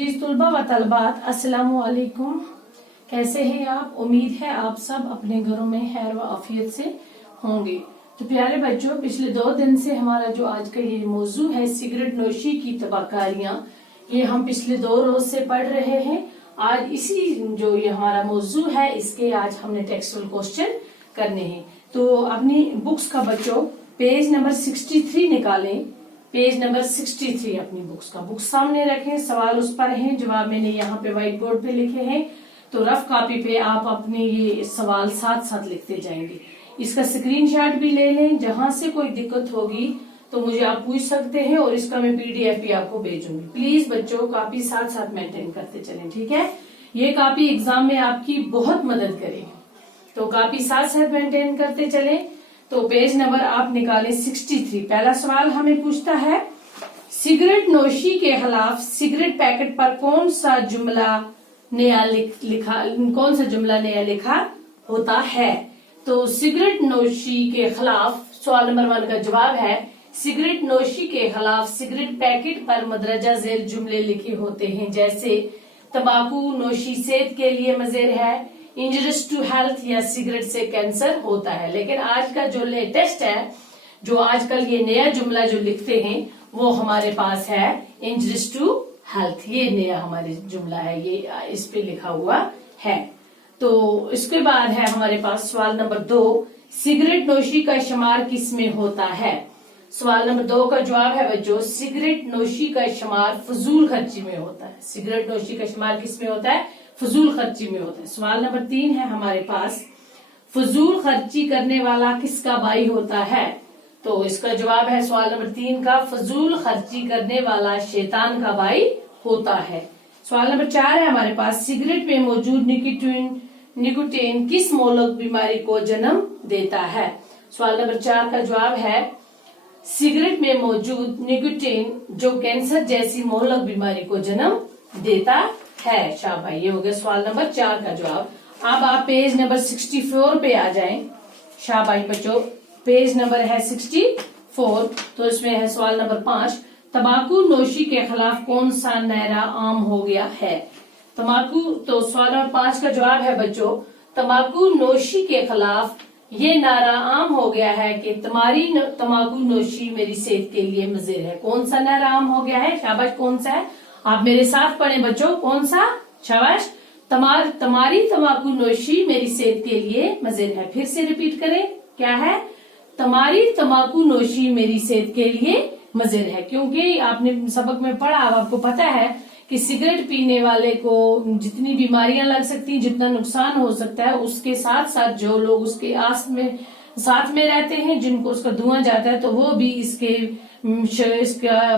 Please तुलबा व तलबात अस्सलामु अलैकुम। कैसे हैं आप? उम्मीद है आप सब अपने घरों में खैर व आफियत से होंगे। तो प्यारे बच्चों, पिछले 2 दिन से हमारा जो आज का ये मौजू है सिगरेट नोशी की तबाहकारियां, ये हम पिछले 2 रोज से पढ़ रहे हैं। आज इसी जो ये हमारा मौजू है इसके आज हमने टेक्सचुअल क्वेश्चन करने हैं। तो अपनी बुक्स का बच्चों पेज नंबर 63 निकालें। पेज नंबर 63 अपनी बुक्स का बुक्स सामने रखें, सवाल उस पर हैं, जवाब मैंने यहाँ पे व्हाइट बोर्ड पे लिखे हैं। तो रफ कॉपी पे आप अपने ये सवाल साथ साथ लिखते जाएंगे। इसका स्क्रीनशॉट भी ले लें। जहां से कोई दिक्कत होगी तो मुझे आप पूछ सकते हैं और इसका मैं PDF भी आपको भेजूंगी। प्लीज बच्चों कॉपी साथ साथ मेंटेन करते चलें, ठीक है? ये कॉपी एग्जाम में आपकी बहुत मदद करेगी, तो कॉपी साथ साथ मेंटेन करते चलें। तो पेज नंबर आप निकालें 63। पहला सवाल हमें पूछता है सिगरेट नोशी के खिलाफ सिगरेट पैकेट पर कौन सा जुमला नया लिखा होता है। तो सिगरेट नोशी के खिलाफ सवाल नंबर 1 का जवाब है सिगरेट नोशी के खिलाफ सिगरेट पैकेट पर मदरजा झेल जुमले लिखे होते हैं, जैसे तंबाकू नोशी सेहत के लिए मुज़िर है, इंजरियस टू हेल्थ या सिगरेट से कैंसर होता है। लेकिन आज का जो लेटेस्ट है, जो आजकल ये नया जुमला जो लिखते हैं वो हमारे पास है इंजरियस टू हेल्थ। ये नया हमारे जुमला है, ये इस पे लिखा हुआ है। तो इसके बाद है हमारे पास सवाल नंबर 2 सिगरेट नोशी का शुमार किस में होता है। सवाल नंबर 2 का जवाब है बच्चों सिगरेट नोशी का शुमार फजूल खर्ची में होता है। सिगरेट नोशी का शुमार किस में होता है? फजूल खर्ची में होता है। सवाल नंबर 3 है हमारे पास फजूल खर्ची करने वाला किसका भाई होता है। तो इसका जवाब है सवाल नंबर 3 का फजूल खर्ची करने वाला शैतान का भाई होता है। सवाल नंबर 4 है हमारे पास सिगरेट में मौजूद निकोटीन किस मोहलक बीमारी को जन्म देता है। सवाल नंबर 4 का जवाब है सिगरेट में मौजूद निकोटीन जो कैंसर जैसी मोहलक बीमारी को जन्म देता है। शाबाश, ये हो गया सवाल नंबर 4 का जवाब। अब आप पेज नंबर 64 पे आ जाएं। शाबाश बच्चों, पेज नंबर है 64। तो इसमें है सवाल नंबर 5 तंबाकू नोशी के खिलाफ कौन सा नारा आम हो गया है। तंबाकू, तो सवाल नंबर 5 का जवाब है बच्चों तंबाकू नोशी के खिलाफ ये नारा आम हो गया है कि तुम्हारी तंबाकू नोशी मेरी सेहत के लिए मुज़िर है। कौन सा नारा आम हो गया है? शाबाश, कौन सा है? आप मेरे साथ पढ़ें बच्चों, कौन सा? शाबाश, तुम्हारी तंबाकू नोशी मेरी सेहत के लिए मुज़िर है। फिर से रिपीट करें, क्या है? तुम्हारी तंबाकू नोशी मेरी सेहत के लिए मुज़िर है। क्योंकि आपने सबक में पढ़ा, अब आपको पता है कि सिगरेट पीने वाले को जितनी बीमारियां लग सकती हैं, जितना नुकसान हो सकता है, उसके साथ साथ जो लोग उसके साथ में रहते हैं, जिनको उसका धुआं जाता है, तो वो भी इसका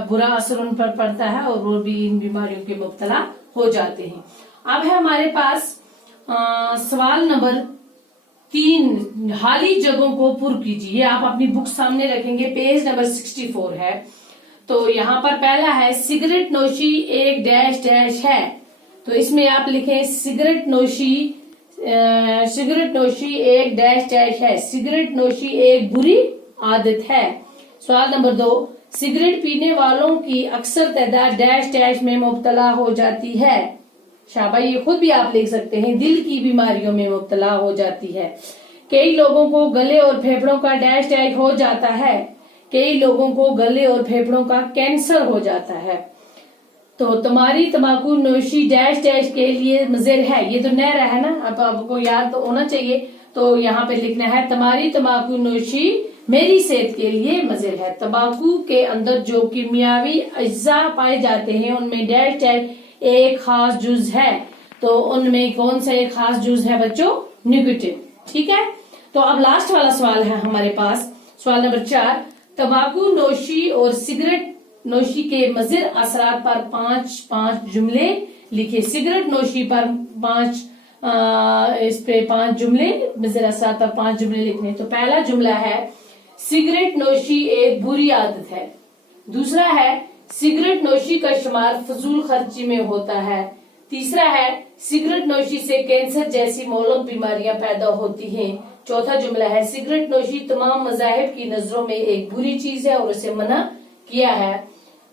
बुरा असर उन पर पड़ता है और वो भी इन बीमारियों के मुब्तला हो जाते हैं। अब है हमारे पास सवाल नंबर 3 खाली जगहों को पुर कीजिए। ये आप अपनी बुक सामने रखेंगे, पेज नंबर 64 है। तो यहाँ पर पहला है सिगरेट नोशी एक डैश डैश है। तो इसमें आप लिखें सिगरेट नोशी एक डैश डैश है। सिगरेट नोशी एक बुरी आदत है। सवाल नंबर 2 सिगरेट पीने वालों की अक्सर तादाद डैश डैश में मुब्तला हो जाती है। शाबाश, ये खुद भी आप लिख सकते हैं, दिल की बीमारियों में मुब्तला हो जाती है। कई लोगों को गले और फेफड़ों का डैश डैश हो जाता है। कई लोगों को गले और फेफड़ों का कैंसर हो जाता है। तो तुम्हारी तंबाकू नोशी डैश डैश के लिए मुज़िर है। ये तो नहरा है ना, अब आपको याद तो होना चाहिए। तो यहाँ पे लिखना है तुम्हारी तंबाकू नोशी मेरी सेहत के लिए मुज़िर है। तंबाकू के अंदर जो कीमियावी अज्जा पाए जाते हैं उनमें डैश डैश एक खास जुज है। तो उनमें कौन सा एक खास जुज है बच्चों? निकोटीन। ठीक है। तो अब लास्ट वाला सवाल है हमारे पास, सवाल नंबर 4 तंबाकू नोशी और सिगरेट नोशी के मुज़िर असरात पर 5 जुमले लिखे। सिगरेट नोशी पर 5 जुमले, मुज़िर असरात पर 5 जुमले लिखने। तो पहला जुमला है सिगरेट नोशी एक बुरी आदत है। दूसरा है सिगरेट नोशी का शुमार फजूल खर्ची में होता है। तीसरा है सिगरेट नोशी से कैंसर जैसी मोहलक बीमारियां पैदा होती हैं। चौथा जुमला है सिगरेट नोशी तमाम मज़ाहिब की नजरों में एक बुरी चीज है और उसे मना किया है।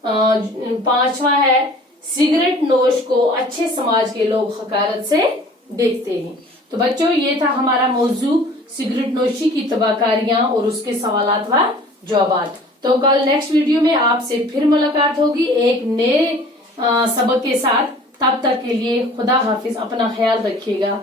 5वां है सिगरेट नोश को अच्छे समाज के लोग हकारत से देखते हैं। तो बच्चों, ये था हमारा मौजू सिगरेट नोशी की तबाहकारियां और उसके सवालात व जवाब। तो कल नेक्स्ट वीडियो में आपसे फिर मुलाकात होगी एक नए सबक के साथ। तब तक के लिए खुदा हाफिज, अपना ख्याल रखिएगा।